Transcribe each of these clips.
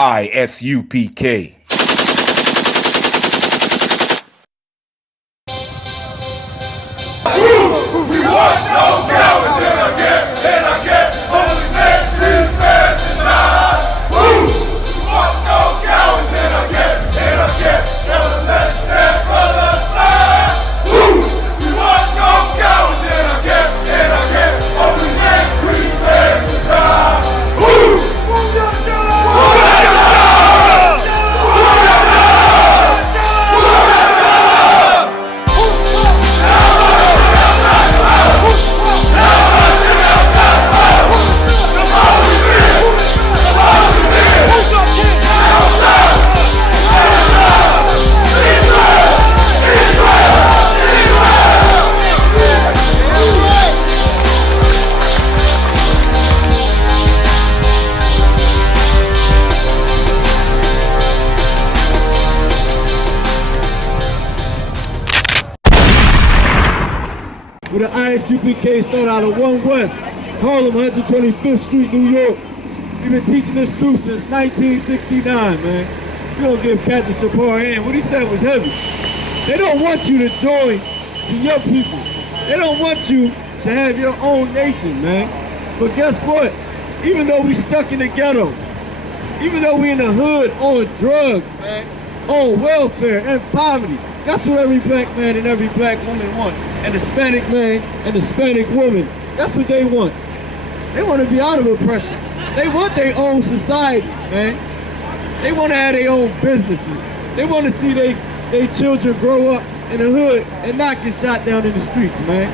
I.S.U.P.K. We want no cowards in our camp, in our camp. Only men defend the side. We want no cowards in our camp, in our camp. Never let their brothers fly. We want no cowards in our camp, in our camp. Only men prepare to die. Where the I.S.U.P.K started out of 1 West, Harlem, 125th Street, New York. We've been teaching this truth since 1969, man. We don't give Captain Shapar a hand. What he said was heavy. They don't want you to join to your people. They don't want you to have your own nation, man. But guess what? Even though we stuck in the ghetto, even though we in the hood on drugs, man, on welfare and poverty, that's what every black man and every black woman want. And Hispanic man and Hispanic woman, that's what they want. They want to be out of oppression. They want their own societies, man. They want to have their own businesses. They want to see their children grow up in the hood and not get shot down in the streets, man.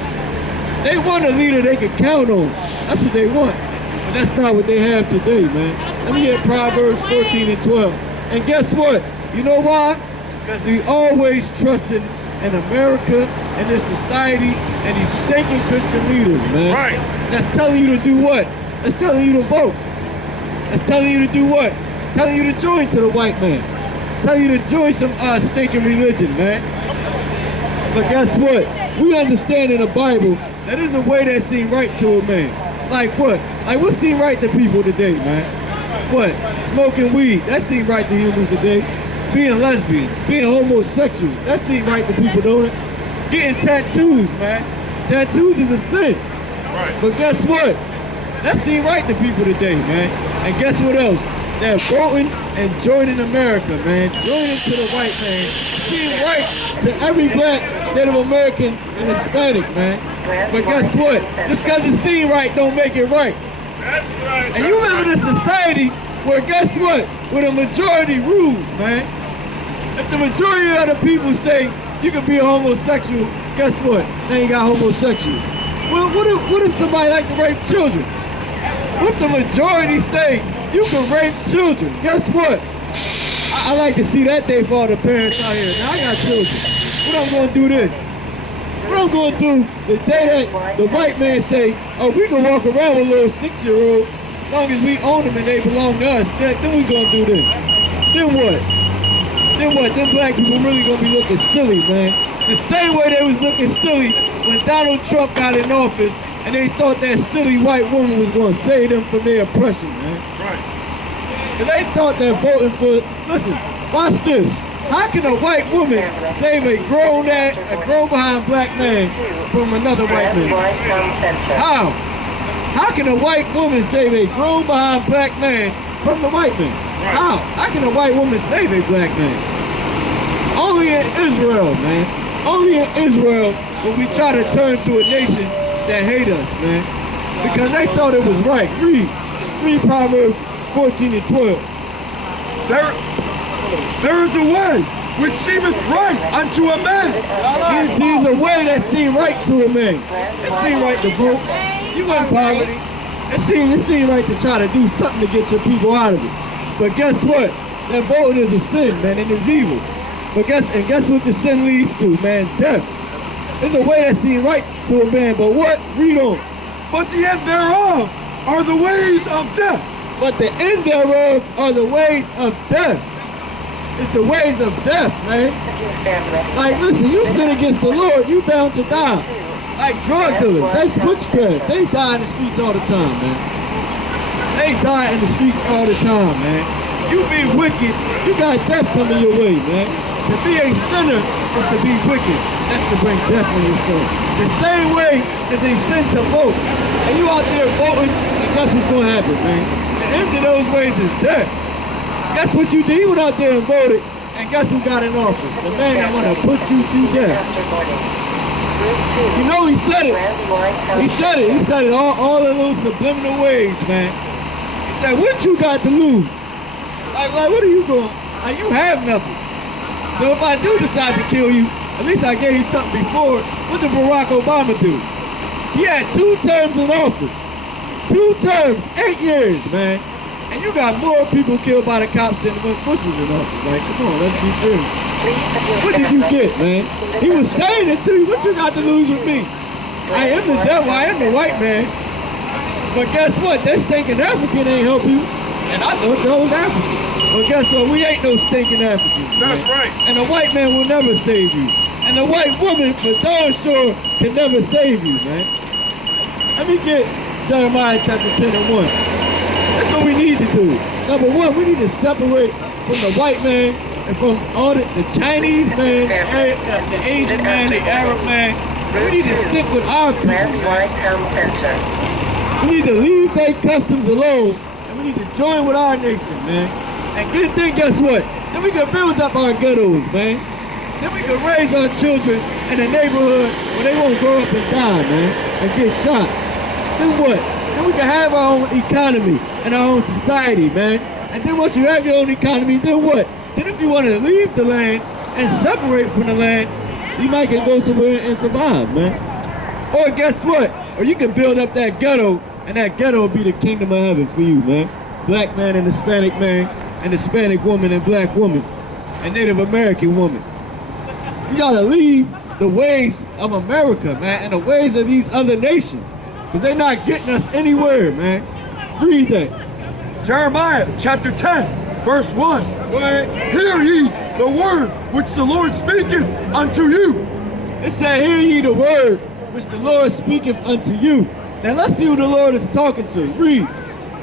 They want a leader they can count on. That's what they want. But that's not what they have today, man. Let me get Proverbs 14 and 12. And guess what? You know why? Because we always trusted in America and this society and these stinking Christian leaders, man. Right. That's telling you to do what? That's telling you to vote. That's telling you to do what? Telling you to join to the white man. Telling you to join some stinking religion, man. But guess what? We understand in the Bible that there's a way that seems right to a man. Like what? Like what seems right to people today, man? What? Smoking weed, that seems right to humans today. Being lesbian, being homosexual, that seems right to people, don't it? Getting tattoos, man. Tattoos is a sin. Right. But guess what? That seems right to people today, man. And guess what else? They're voting and joining America, man. Joining to the white man. Seems right to every black, Native American, and Hispanic, man. But guess what? Just because it seems right don't make it right. That's right. And you live in a society where guess what? Where the majority rules, man. If the majority of the people say you can be a homosexual, guess what? They ain't got homosexuals. Well, what if somebody like to rape children? What if the majority say you can rape children? Guess what? I like to see that day for all the parents out here. Now I got children. What I'm gonna do then? What I'm gonna do the day that the white man say, oh, we can walk around with little 6-year-olds as long as we own them and they belong to us, then we gonna do this. Then what? Then what? Them black people really gonna be looking silly, man. The same way they was looking silly when Donald Trump got in office and they thought that silly white woman was gonna save them from their oppression, man. Right. Because they thought that voting for, listen, watch this. How can a white woman save a grown behind black man from another white man? How? How can a white woman save a grown behind black man from the white man? How? How can a white woman save a black man? Only in Israel, man. Only in Israel will we try to turn to a nation that hate us, man. Because they thought it was right. Read Proverbs 14 and 12. There is a way which seemeth right unto a man. There's a way that seems right to a man. It seems right to vote. You in poverty. It seems right to try to do something to get your people out of it. But guess what? That voting is a sin, man, and it's evil. But guess what the sin leads to, man? Death. There's a way that seems right to a man, but what? Read on. But the end thereof are the ways of death. But the end thereof are the ways of death. It's the ways of death, man. Like, listen, you sin against the Lord, you bound to die. Like drug dealers, that's witchcraft. They die in the streets all the time, man. They die in the streets all the time, man. You be wicked, you got death coming your way, man. To be a sinner is to be wicked. That's to bring death on your soul. The same way as a sin to vote. And you out there voting, and guess what's gonna happen, man? The end of those ways is death. Guess what you did? You went out there and voted, and guess who got in office? The man that wanna put you to death. You know he said it. He said it. He said it all in those subliminal ways, man. He said, what you got to lose? Like what are you doing? Like, you have nothing. So if I do decide to kill you, at least I gave you something before. What did Barack Obama do? He had 2 terms in office. 2 terms, 8 years, man. And you got more people killed by the cops than when Bush was in office. Like, come on, let's be serious. What did you get, man? He was saying it to you. What you got to lose with me? I am the devil. I am the white man. But guess what? That stinking African ain't help you. And I thought y'all was African. But guess what? We ain't no stinking Africans. That's right. And the white man will never save you. And the white woman, for darn sure, can never save you, man. Let me get Jeremiah chapter 10 and 1. That's what we need to do. Number 1, we need to separate from the white man and from all the Chinese man, the Asian man, the Arab man. We need to stick with our people. We need to leave their customs alone, and we need to join with our nation, man. And then guess what? Then we can build up our ghettos, man. Then we can raise our children in a neighborhood where they won't grow up and die, man, and get shot. Then what? Then we can have our own economy and our own society, man. And then once you have your own economy, then what? Then if you want to leave the land and separate from the land, you might can go somewhere and survive, man. Or guess what? Or you can build up that ghetto, and that ghetto will be the kingdom of heaven for you, man. Black man and Hispanic man, and Hispanic woman and black woman, and Native American woman. You gotta leave the ways of America, man, and the ways of these other nations, because they're not getting us anywhere, man. Read that. Jeremiah chapter 10, verse 1. Go ahead. Hear ye the word which the Lord speaketh unto you. It said, hear ye the word which the Lord speaketh unto you. Now let's see who the Lord is talking to. Read.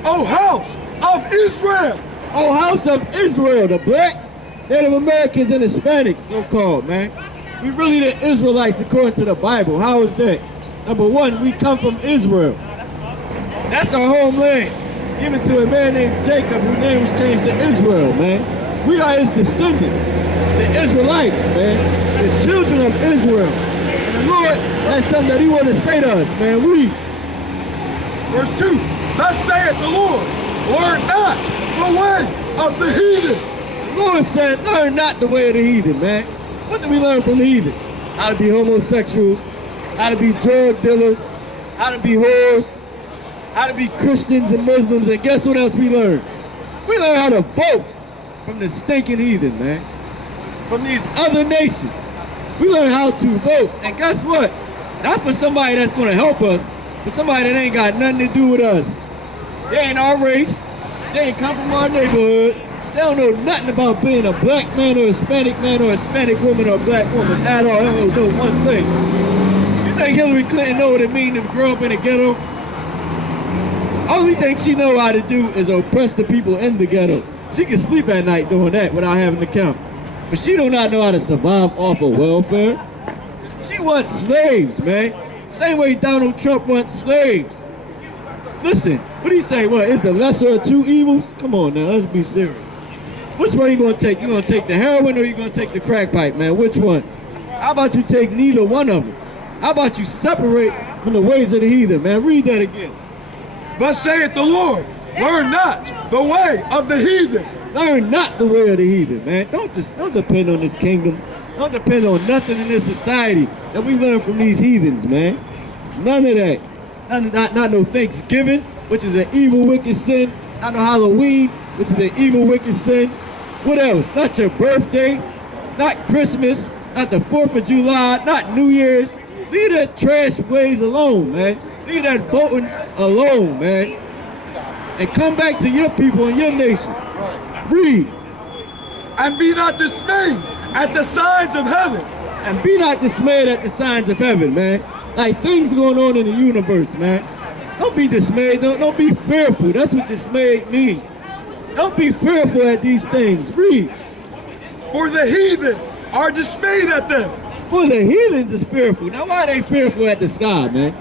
O house of Israel. O house of Israel, the blacks, Native Americans, and Hispanics, so-called, man. We really the Israelites according to the Bible. How is that? Number 1, we come from Israel. That's our homeland. Given to a man named Jacob, whose name was changed to Israel, man. We are his descendants, the Israelites, man. The children of Israel. And the Lord has something that he wants to say to us, man. Read. Verse 2. Thus saith the Lord, learn not the way of the heathen. The Lord said, learn not the way of the heathen, man. What do we learn from the heathen? How to be homosexuals, how to be drug dealers, how to be whores, how to be Christians and Muslims, and guess what else we learn? We learn how to vote from the stinking heathen, man. From these other nations. We learn how to vote, and guess what? Not for somebody that's gonna help us, but somebody that ain't got nothing to do with us. They ain't our race, they ain't come from our neighborhood, they don't know nothing about being a black man or a Hispanic man or a Hispanic woman or a black woman at all. They don't know one thing. You think Hillary Clinton know what it means to grow up in a ghetto? Only thing she know how to do is oppress the people in the ghetto. She can sleep at night doing that without having to count. But she do not know how to survive off of welfare. She wants slaves, man. Same way Donald Trump wants slaves. Listen, what do you say? What, is the lesser of two evils? Come on now, let's be serious. Which one you gonna take? You gonna take the heroin or you gonna take the crack pipe, man? Which one? How about you take neither one of them? How about you separate from the ways of the heathen, man? Read that again. Thus saith the Lord, learn not the way of the heathen. Learn not the way of the heathen, man. Don't depend on this kingdom. Don't depend on nothing in this society that we learn from these heathens, man. None of that. Not no Thanksgiving, which is an evil, wicked sin. Not no Halloween, which is an evil, wicked sin. What else? Not your birthday, not Christmas, not the 4th of July, not New Year's. Leave that trash ways alone, man. Leave that voting alone, man. And come back to your people and your nation. Read. And be not dismayed at the signs of heaven. And be not dismayed at the signs of heaven, man. Like things going on in the universe, man. Don't be dismayed. Don't be fearful. That's what dismayed means. Don't be fearful at these things. Read. For the heathen are dismayed at them. For the heathens is fearful. Now why are they fearful at the sky, man?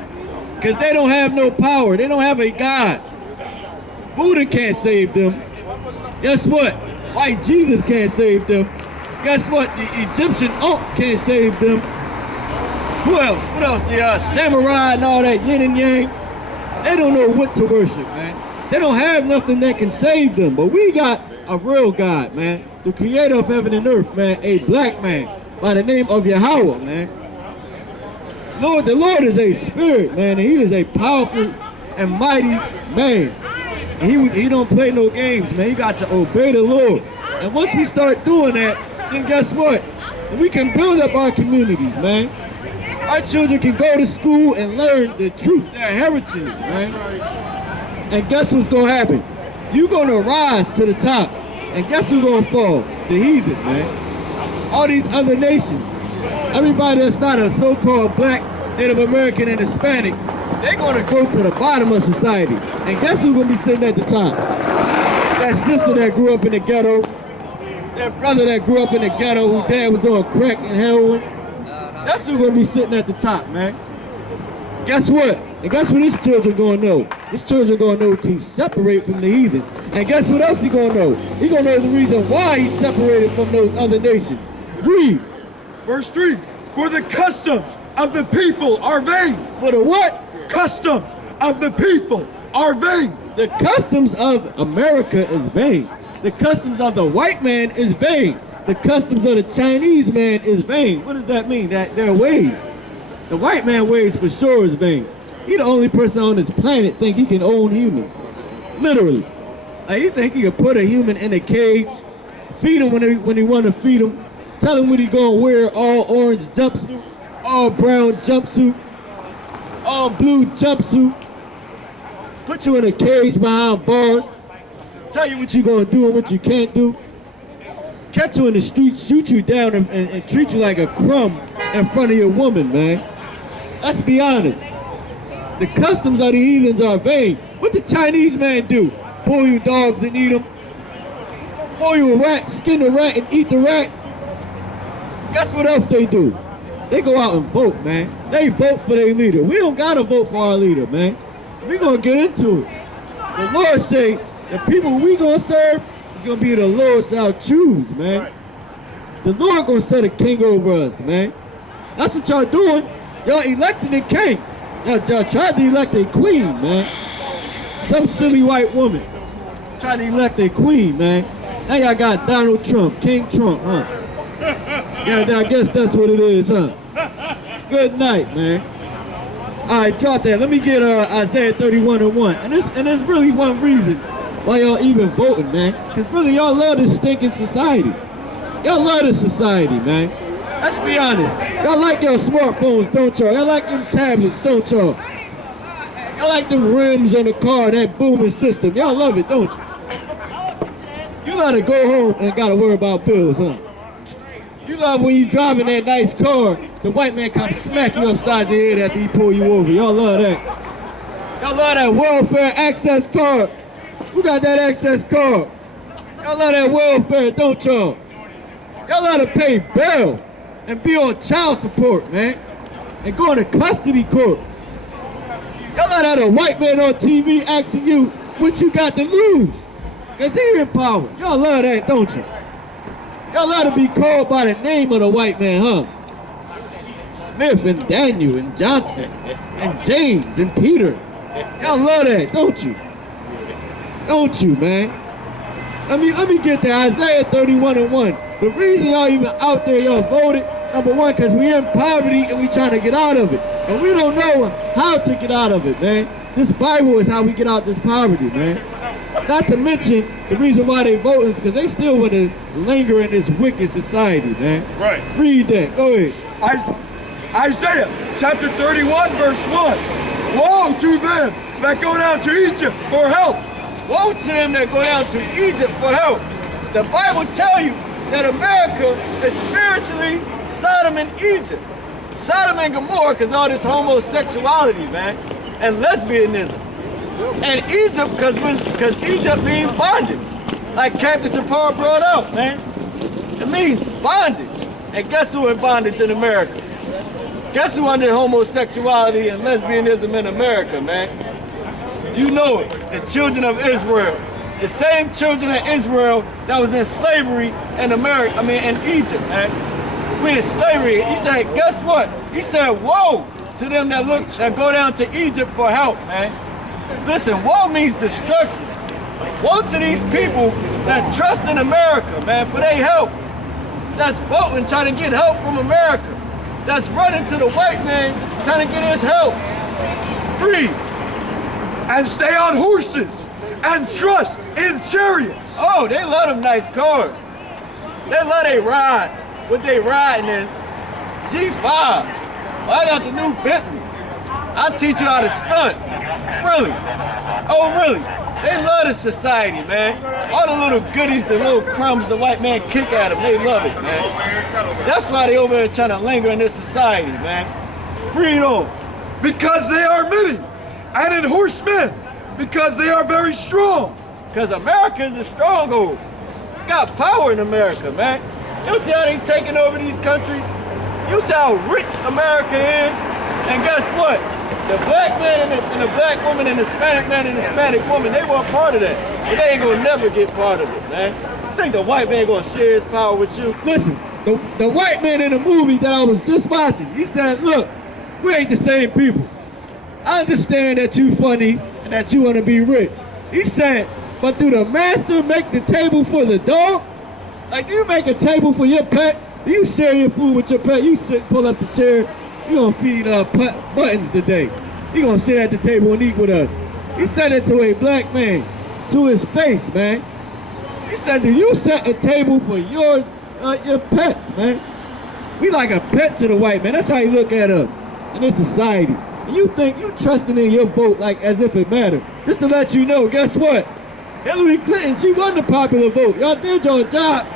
Because they don't have no power. They don't have a God. Buddha can't save them. Guess what? White Jesus can't save them. Guess what? The Egyptian Ankh can't save them. Who else? What else? The samurai and all that yin and yang. They don't know what to worship, man. They don't have nothing that can save them. But we got a real God, man. The creator of heaven and earth, man. A black man by the name of Yahweh, man. Lord, the Lord is a spirit, man. And he is a powerful and mighty man. And he don't play no games, man. He got to obey the Lord. And once we start doing that, then guess what? We can build up our communities, man. Our children can go to school and learn the truth, their heritage, man. And guess what's gonna happen? You're gonna rise to the top. And guess who's gonna fall? The heathen, man. All these other nations. Everybody that's not a so-called black, Native American, and Hispanic, they're gonna go to the bottom of society. And guess who's gonna be sitting at the top? That sister that grew up in the ghetto, that brother that grew up in the ghetto whose dad was on crack and heroin. That's who's gonna be sitting at the top, man. Guess what? And guess what his children gonna know? His children gonna know to separate from the heathen. And guess what else he gonna know? He gonna know the reason why he's separated from those other nations. Read. Verse 3. For the customs of the people are vain. For the what? Customs of the people are vain. The customs of America is vain. The customs of the white man is vain. The customs of the Chinese man is vain. What does that mean? That their ways. The white man ways for sure is vain. He the only person on this planet think he can own humans. Literally. Like, he think he can put a human in a cage, feed him when he want to feed him, tell him what he gonna wear, all orange jumpsuit, all brown jumpsuit, all blue jumpsuit, put you in a cage behind bars, tell you what you gonna do and what you can't do, catch you in the street, shoot you down and treat you like a crumb in front of your woman, man. Let's be honest. The customs of the heathens are vain. What the Chinese man do? Boil you dogs and eat them? Boil you a rat, skin the rat and eat the rat? Guess what else they do? They go out and vote, man. They vote for their leader. We don't gotta vote for our leader, man. We gonna get into it. The Lord say, the people we gonna serve is gonna be the Lord shall choose, man. The Lord gonna set a king over us, man. That's what y'all doing. Y'all elected a king. Y'all tried to elect a queen, man. Some silly white woman tried to elect a queen, man. Now y'all got Donald Trump, King Trump, huh? Yeah, I guess that's what it is, huh? Good night, man. All right, drop that. Let me get Isaiah 31:1. And there's really one reason why y'all even voting, man. Because really, y'all love this stinking society. Y'all love this society, man. Let's be honest. Y'all like your smartphones, don't y'all? Y'all like them tablets, don't y'all? Y'all like them rims on the car, that booming system. Y'all love it, don't you? You love to go home and gotta worry about bills, huh? You love when you driving that nice car, the white man comes smack you upside the head after he pull you over. Y'all love that. Y'all love that welfare access card. Who got that access card? Y'all love that welfare, don't y'all? Y'all love to pay bail and be on child support, man. And go into custody court. Y'all love that a white man on TV asking you what you got to lose. Cause he in power. Y'all love that, don't you? Y'all love to be called by the name of the white man, huh? Smith and Daniel and Johnson and James and Peter. Y'all love that, don't you? Don't you, man? Let me get there. Isaiah 31:1. The reason y'all even out there, y'all voted, number one, because we in poverty and we trying to get out of it. And we don't know how to get out of it, man. This Bible is how we get out this poverty, man. Not to mention, the reason why they vote is because they still want to linger in this wicked society, man. Right. Read that. Go ahead. Isaiah chapter 31, verse 1. Woe to them that go down to Egypt for help. Woe to them that go down to Egypt for help. The Bible tells you that America is spiritually Sodom and Egypt. Sodom and Gomorrah because all this homosexuality, man, and lesbianism. And Egypt because Egypt means bondage. like Captain Shapar brought out, man. It means bondage. And guess who in bondage in America? Guess who under homosexuality and lesbianism in America, man? You know it, the children of Israel. The same children of Israel that was in slavery in America, in Egypt, man. We in slavery. He said, guess what? He said, woe to them that go down to Egypt for help, man. Listen, woe means destruction. Woe to these people that trust in America, man, for their help. That's voting, trying to get help from America. That's running to the white man, trying to get his help. Free. And stay on horses and trust in chariots. Oh, they love them nice cars. They love they ride. What they riding in? G5. Well, I got the new Bentley. I teach you how to stunt. Really. Oh, really? They love this society, man. All the little goodies, the little crumbs the white man kick at them, they love it, man. That's why they over there trying to linger in this society, man. Read on. Because they are many, and in horsemen, because they are very strong. Because America is a stronghold. We got power in America, man. You see how they taking over these countries? You see how rich America is? And guess what? The black man and the black woman and the Hispanic man and the Hispanic woman, they weren't part of that. But they ain't gonna never get part of it, man. I think the white man gonna share his power with you. Listen, the white man in the movie that I was just watching, he said, look, we ain't the same people. I understand that you funny and that you wanna be rich. He said, but do the master make the table for the dog? Like, do you make a table for your pet? Do you share your food with your pet? You sit, pull up the chair, you gonna feed Buttons today. You gonna sit at the table and eat with us. He said it to a black man, to his face, man. He said, do you set a table for your pets, man? We like a pet to the white man. That's how you look at us in this society. And you think you trusting in your vote like as if it mattered. Just to let you know, guess what? Hillary Clinton, she won the popular vote. Y'all did your job.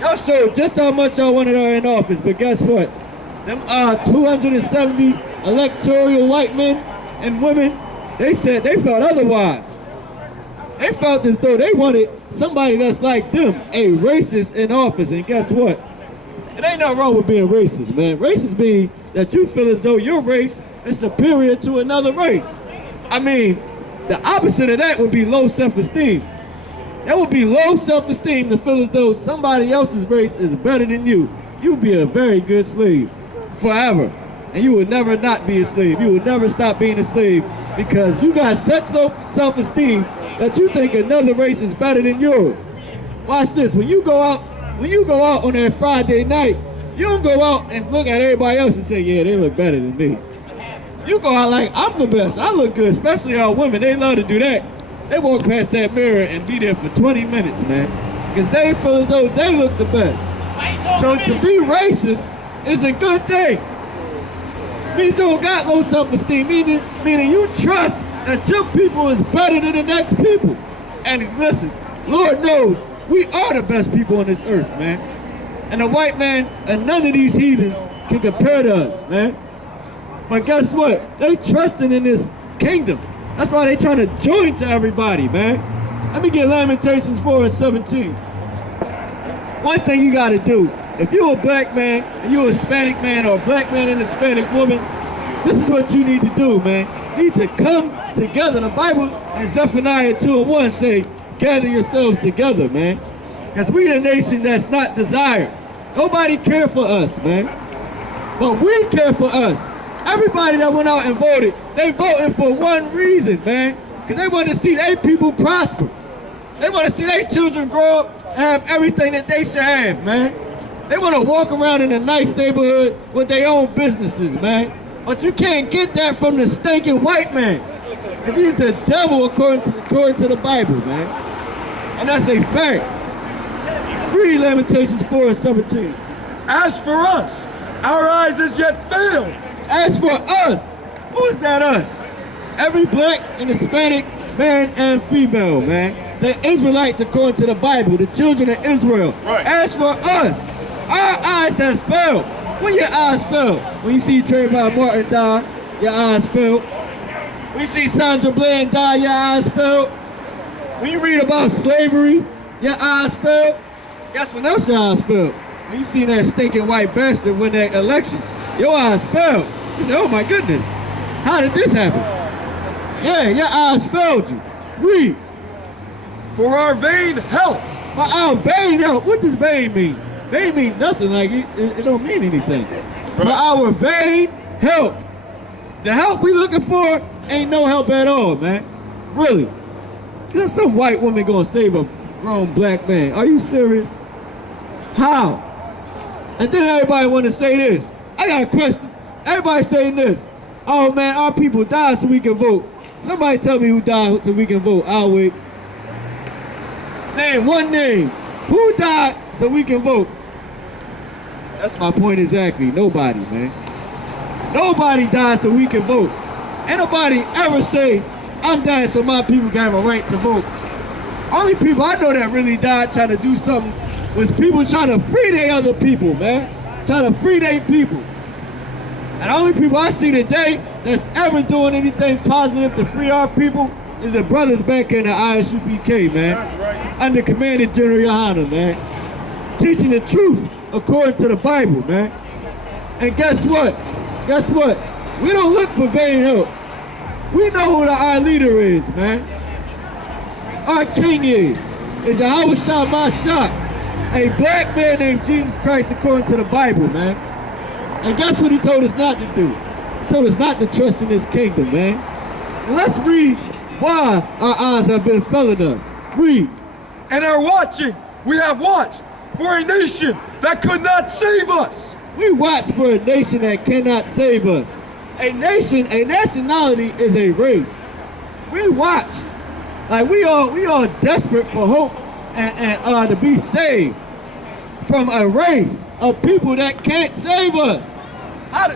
Y'all showed just how much y'all wanted her in office, but guess what? Them 270 electoral white men and women, they said they felt otherwise. They felt as though they wanted somebody that's like them, a racist in office, and guess what? It ain't nothing wrong with being racist, man. Racist means that you feel as though your race is superior to another race. I mean, the opposite of that would be low self-esteem. That would be low self-esteem to feel as though somebody else's race is better than you. You'd be a very good slave forever. And you would never not be a slave. You would never stop being a slave because you got such low self-esteem that you think another race is better than yours. Watch this. When you go out on that Friday night, you don't go out and look at everybody else and say, yeah, they look better than me. You go out like, I'm the best. I look good, especially our women. They love to do that. They walk past that mirror and be there for 20 minutes, man. Because they feel as though they look the best. So to be racist is a good thing. Means you don't got low self-esteem, meaning you trust that your people is better than the next people. And listen, Lord knows, we are the best people on this earth, man. And the white man and none of these heathens can compare to us, man. But guess what? They trusting in this kingdom. That's why they trying to join to everybody, man. Let me get Lamentations 4:17. One thing you gotta do, if you're a black man and you're a Hispanic man or a black man and a Hispanic woman, this is what you need to do, man. You need to come together. The Bible in Zephaniah 2:1 say, gather yourselves together, man. Because we the nation that's not desired. Nobody care for us, man. But we care for us. Everybody that went out and voted, they voted for one reason, man. Because they want to see their people prosper. They want to see their children grow up and have everything that they should have, man. They want to walk around in a nice neighborhood with their own businesses, man. But you can't get that from the stinking white man. Because he's the devil according to the Bible, man. And that's a fact. Read Lamentations 4:17. As for us, our eyes as yet failed. As for us, who is that us? Every black and Hispanic man and female, man. The Israelites according to the Bible, the children of Israel. Right. As for us, our eyes has failed. When your eyes fail? When you see Trayvon Martin die, your eyes fail. When you see Sandra Bland die, your eyes fail. When you read about slavery, Your eyes failed? Guess when else your eyes failed? When you seen that stinking white bastard win that election, your eyes failed. You said, oh my goodness, how did this happen? Yeah, your eyes failed you. Read. For our vain help. For our vain help. What does vain mean? Vain means nothing, like it don't mean anything. For our vain help. The help we looking for ain't no help at all, man. Really. There's some white woman gonna save a grown black man. Are you serious? How? And then everybody wanna say this. I got a question. Everybody saying this. Oh man, our people died so we can vote. Somebody tell me who died so we can vote. I'll wait. Name one name. Who died so we can vote? That's my point exactly. Nobody, man. Nobody died so we can vote. Ain't nobody ever say, I'm dying so my people can have a right to vote. Only people I know that really died trying to do something was people trying to free their other people, man. Trying to free their people. And the only people I see today that's ever doing anything positive to free our people is the brothers back in the I.S.U.P.K, man. That's right. Under Commander General YAHANNA, man. Teaching the truth according to the Bible, man. And guess what? Guess what? We don't look for vain help. We know who our leader is, man. Our king is Yahweh Shah, a black man named Jesus Christ according to the Bible, man. And guess what he told us not to do? He told us not to trust in this kingdom, man. And let's read why our eyes have been failing us. Read. And are watching. We have watched for a nation that could not save us. We watch for a nation that cannot save us. A nation, a nationality is a race. We watch. Like we all desperate for hope and to be saved from a race of people that can't save us.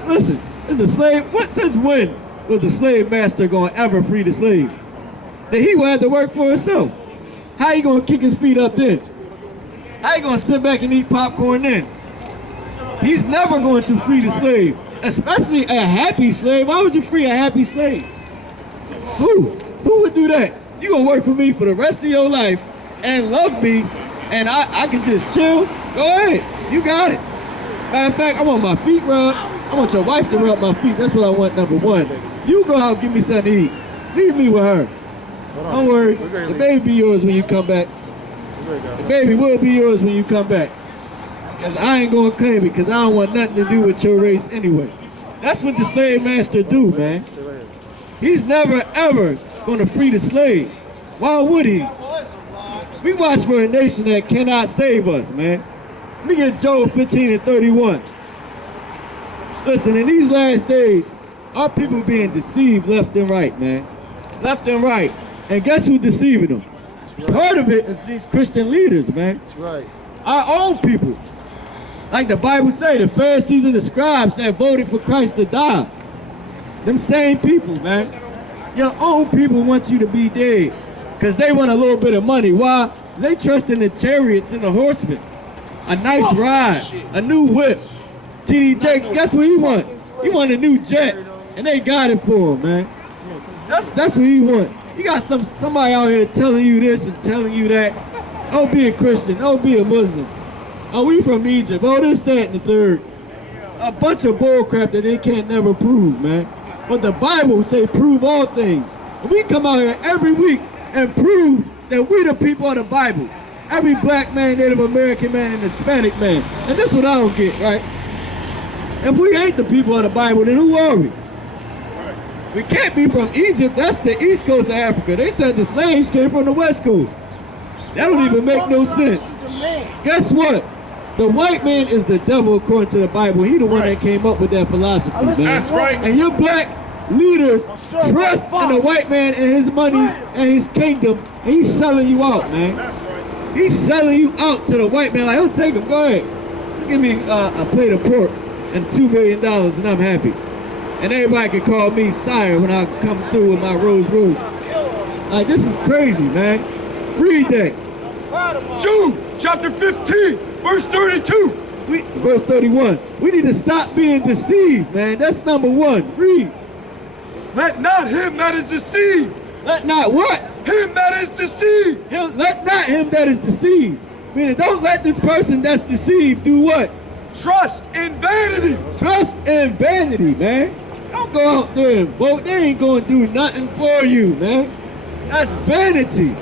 Listen, it's a slave. Since when was a slave master going to ever free the slave? That he would have to work for himself. How you going to kick his feet up then? How you going to sit back and eat popcorn then? He's never going to free the slave, especially a happy slave. Why would you free a happy slave? Who would do that? You going to work for me for the rest of your life and love me, and I can just chill? Go ahead. You got it. Matter of fact, I want my feet rubbed. I want your wife to rub my feet. That's what I want, number one. You go out and give me something to eat. Leave me with her. Don't worry. The baby be yours when you come back. The baby will be yours when you come back. Because I ain't going to claim it because I don't want nothing to do with your race anyway. That's what the slave master do, man. He's never, ever going to free the slave. Why would he? We watch for a nation that cannot save us, man. Let me get Job 15:31. Listen, in these last days, our people being deceived left and right, man. Left and right. And guess who's deceiving them? Right. Part of it is these Christian leaders, man. That's right. Our own people. Like the Bible say, the Pharisees and the scribes that voted for Christ to die. Them same people, man. Your own people want you to be dead. Because they want a little bit of money. Why? They trust in the chariots and the horsemen. A nice ride, a new whip. T.D. Jakes, guess what he want? He want a new jet. And they got it for him, man. That's what he want. You got somebody out here telling you this and telling you that. Oh, be a Christian. Oh, be a Muslim. Oh, we from Egypt. Oh, this, that, and the third. A bunch of bull crap that they can't never prove, man. But the Bible say prove all things. And we come out here every week and prove that we the people of the Bible. Every black man, Native American man, and Hispanic man. And this is what I don't get, right? If we ain't the people of the Bible, then who are we? We can't be from Egypt. That's the east coast of Africa. They said the slaves came from the west coast. That don't even make no sense. Guess what? The white man is the devil according to the Bible. He the one that came up with that philosophy, man. That's right. And your black leaders trust in the white man and his money and his kingdom. And he's selling you out, man. He's selling you out to the white man. Like, don't take him. Go ahead. Just give me a plate of pork and $2 million and I'm happy. And everybody can call me sire when I come through with my Rolls Royce. Like, this is crazy, man. Read that. Jude chapter 15, verse 32. Verse 31. We need to stop being deceived, man. That's number one. Read. Let not him that is deceived. Let not what? him that is deceived. Let not him that is deceived. Meaning, don't let this person that's deceived do what? Trust in vanity. Trust in vanity, man. Don't go out there and vote. They ain't gonna do nothing for you, man. That's vanity.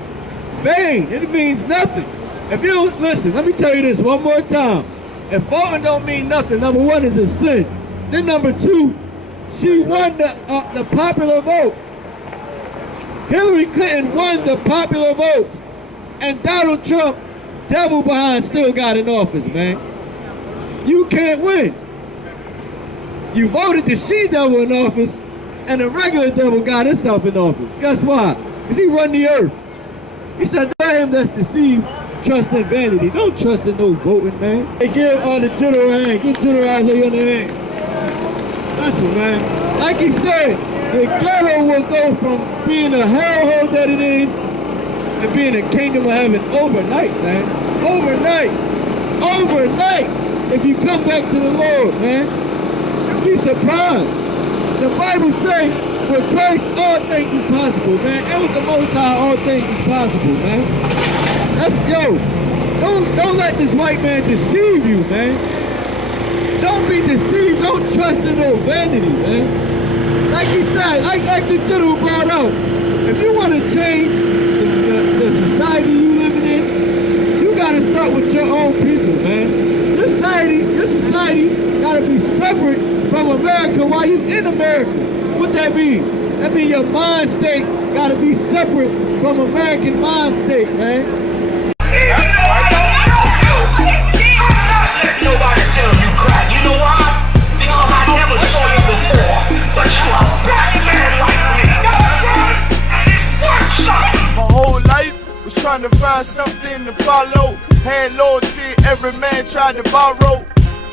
Vain. It means nothing. If you don't listen, let me tell you this one more time. If voting don't mean nothing, number one is a sin. Then number two, she won the popular vote. Hillary Clinton won the popular vote. And Donald Trump, devil behind, still got in office, man. You can't win. You voted the she-devil in office, and the regular devil got himself in office. Guess why? Because he run the earth. He said, let him that's deceived trust in vanity. Don't trust in no voting, man. Hey, give the general a hand. Give General Eyes on the hand. Listen, man. Like he said, the ghetto will go from being a hellhole that it is to being a kingdom of heaven overnight, man. Overnight. Overnight. If you come back to the Lord, man. You'll be surprised. The Bible says, with Christ, all things is possible, man. And with the Most High, all things is possible, man. Let's go. Don't let this white man deceive you, man. Don't be deceived. Don't trust in no vanity, man. Like he said, like the general brought out, if you want to change the society you living in, you got to start with your own people, man. This society got to be separate from America while you in America. What that mean? That mean your mind state got to be separate from American mind state, man. Nobody tell you cry. You know why? Because I never saw you before. But you a black man like me. And it's worth something. My whole life was trying to find something to follow. Had loyalty, every man tried to borrow.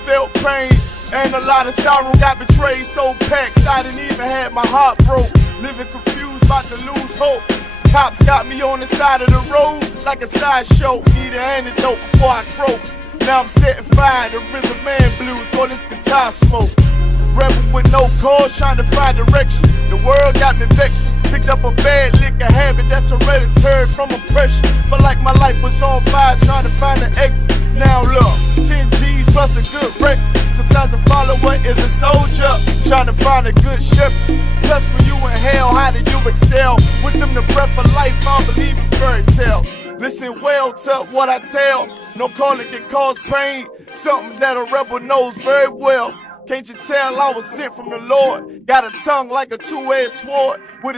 Felt pain and a lot of sorrow. Got betrayed, so packed, I didn't even have my heart broke. Living confused, about to lose hope. Cops got me on the side of the road like a sideshow. Need an antidote before I croak. Now I'm setting fire to rhythm man blues, call this guitar smoke. Rebel with no cause, trying to find direction. The world got me vexed. Picked up a bad liquor habit that's hereditary from oppression. Felt like my life was on fire, trying to find an exit. Now look, 10 G's plus a good record. Sometimes a follower is a soldier, trying to find a good shepherd. Plus when you in hell, how do you excel? Wisdom the breath of life, I don't believe in fairy tale. Listen well to what I tell. No calling can cause pain. Something that a rebel knows very well. Can't you tell I was sent from the Lord? Got a tongue like a two-edged sword with a